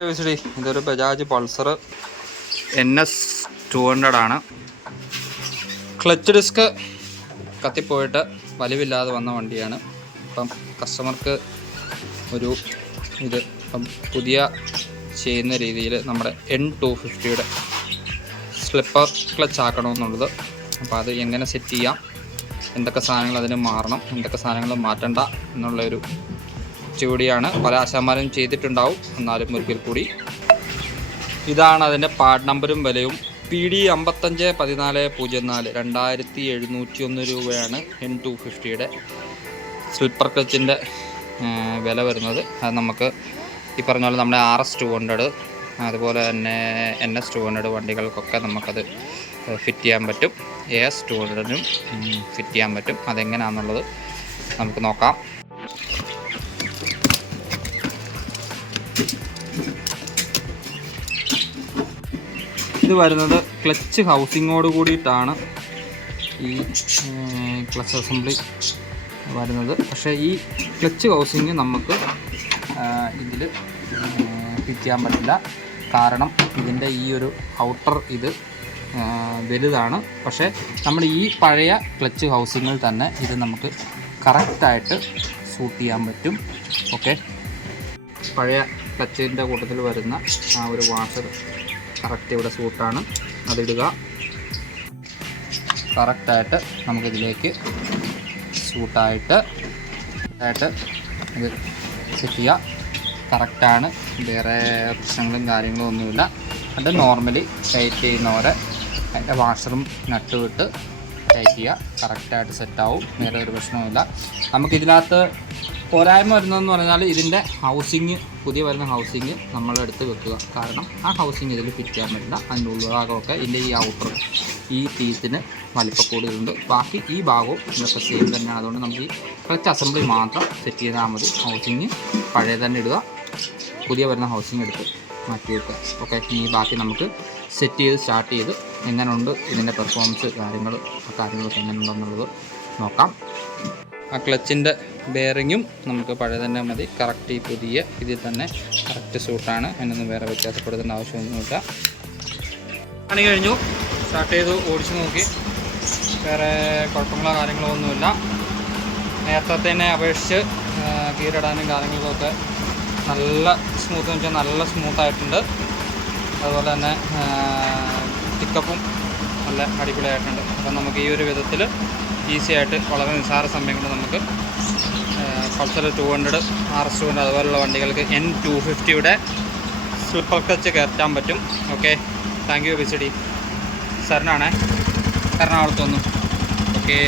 ഇതൊരു Bajaj Pulsar NS 200 ആണ്. Clutch disk കത്തിപ്പോയിട്ട് വലിവില്ലാതെ വന്ന വണ്ടിയാണ്. അപ്പം കസ്റ്റമർക്ക് ഒരു ഇപ്പം പുതിയ ചെയ്യുന്ന രീതിയിൽ നമ്മുടെ N250 സ്ലിപ്പർ ക്ലച്ച് ആക്കണമെന്നുള്ളത്. അപ്പോൾ അത് എങ്ങനെ സെറ്റ് ചെയ്യാം, എന്തൊക്കെ സാധനങ്ങൾ അതിന് മാറണം, എന്തൊക്കെ സാധനങ്ങൾ മാറ്റണ്ട എന്നുള്ളൊരു ഉച്ചകൂടിയാണ്. പല ആശാന്മാരും ചെയ്തിട്ടുണ്ടാവും, എന്നാലും ഒരിക്കൽ കൂടി ഇതാണ് അതിൻ്റെ പാർട്ട് നമ്പറും വിലയും. PD 551404 2701 രൂപയാണ് N250 സ്ലിപ്പർ ക്ലച്ചിൻ്റെ വില വരുന്നത്. അത് നമുക്ക് ഈ പറഞ്ഞ പോലെ നമ്മുടെ RS 200 അതുപോലെ തന്നെ NS 200 വണ്ടികൾക്കൊക്കെ നമുക്കത് ഫിറ്റ് ചെയ്യാൻ പറ്റും. AS 200നും ഫിറ്റ് ചെയ്യാൻ പറ്റും. അതെങ്ങനെയാണെന്നുള്ളത് നമുക്ക് നോക്കാം. ഇത് വരുന്നത് ക്ലച്ച് ഹൗസിങ്ങോട് കൂടിയിട്ടാണ് ഈ ക്ലച്ച് അസംബ്ലി വരുന്നത്. പക്ഷേ ഈ ക്ലച്ച് ഹൗസിങ് നമുക്ക് ഇതിൽ ഫിറ്റ് ചെയ്യാൻ പറ്റില്ല. കാരണം ഇതിൻ്റെ ഈ ഒരു ഔട്ടർ ഇത് വലുതാണ്. പക്ഷേ നമ്മൾ ഈ പഴയ ക്ലച്ച് ഹൗസിങ്ങിൽ തന്നെ ഇത് നമുക്ക് കറക്റ്റായിട്ട് സൂട്ട് ചെയ്യാൻ പറ്റും. ഓക്കെ, പഴയ ക്ലച്ചിൻ്റെ കൂട്ടത്തിൽ വരുന്ന ആ ഒരു വാഷർ കറക്റ്റ് ഇവിടെ സൂട്ടാണ്. അതിടുക, കറക്റ്റായിട്ട് നമുക്കിതിലേക്ക് സൂട്ടായിട്ട് ഇത് സെറ്റ് ചെയ്യുക. കറക്റ്റാണ്, വേറെ പ്രശ്നങ്ങളും കാര്യങ്ങളും ഒന്നുമില്ല. അത് നോർമലി ടൈറ്റ് ചെയ്യുന്ന പോലെ അതിൻ്റെ വാഷറും നട്ട് വിട്ട് ടൈറ്റ് ചെയ്യുക. കറക്റ്റായിട്ട് സെറ്റാവും, വേറെ ഒരു പ്രശ്നവുമില്ല. നമുക്കിതിനകത്ത് പോരായ്മ വരുന്നതെന്ന് പറഞ്ഞാൽ ഇതിൻ്റെ ഹൗസിങ്, പുതിയ വരുന്ന ഹൗസിങ് നമ്മളെടുത്ത് വെക്കുക. കാരണം ആ ഹൗസിങ് ഇതിൽ ഫിറ്റ് ചെയ്യാൻ പറ്റില്ല. അതിൻ്റെ ഉൾഭാഗമൊക്കെ ഇതിൻ്റെ ഈ ഔട്ടർ ഈ ടീത്തിന് വലിപ്പക്കൂടുതലുണ്ട്. ബാക്കി ഈ ഭാഗവും ഇതൊക്കെ സെയിം തന്നെയാണ്. അതുകൊണ്ട് നമുക്ക് ഈ ക്ലച്ച് അസംബ്ലി മാത്രം സെറ്റ് ചെയ്താൽ മതി. ഹൗസിങ് പഴയ തന്നെ ഇടുക, പുതിയ വരുന്ന ഹൗസിങ് എടുത്ത് മാറ്റി വെക്കുക. ഓക്കെ, ഇനി ബാക്കി നമുക്ക് സെറ്റ് ചെയ്ത് സ്റ്റാർട്ട് ചെയ്ത് എങ്ങനെയുണ്ട് ഇതിൻ്റെ പെർഫോമൻസ് കാര്യങ്ങളൊക്കെ എങ്ങനെയുണ്ടെന്നുള്ളത് നോക്കാം. ആ ക്ലച്ചിൻ്റെ ബെയറിങ്ങും നമുക്ക് പഴയ തന്നെ മതി. കറക്റ്റ് ഈ പുതിയ ഇതിൽ തന്നെ കറക്റ്റ് സൂട്ടാണ്. അതിനൊന്നും വേറെ വ്യത്യാസപ്പെടുത്തേണ്ട ആവശ്യമൊന്നുമില്ല. പണി കഴിഞ്ഞു, സ്റ്റാർട്ട് ചെയ്തു, ഓടിച്ചു നോക്കി. വേറെ കുഴപ്പങ്ങളോ കാര്യങ്ങളോ ഒന്നുമില്ല. നേരത്തെ അപേക്ഷിച്ച് ഗിയറിടാനും കാര്യങ്ങൾക്കൊക്കെ നല്ല സ്മൂത്ത് എന്ന് വെച്ചാൽ നല്ല സ്മൂത്തായിട്ടുണ്ട്. അതുപോലെ തന്നെ പിക്കപ്പും നല്ല അടിപൊളിയായിട്ടുണ്ട്. അപ്പം നമുക്ക് ഈ ഒരു വിധത്തിൽ ഈസി ആയിട്ട് വളരെ നിസ്സാര സമയം കൊണ്ട് നമുക്ക് പൾസർ 200 RS 200 അതുപോലുള്ള വണ്ടികൾക്ക് N250 സ്ലിപ്പർ ക്ലച്ച് കയറ്റാൻ പറ്റും. Okay, thank you. BCD സാറിനാണേ, എറണാകുളത്ത് വന്നു. ഓക്കെ.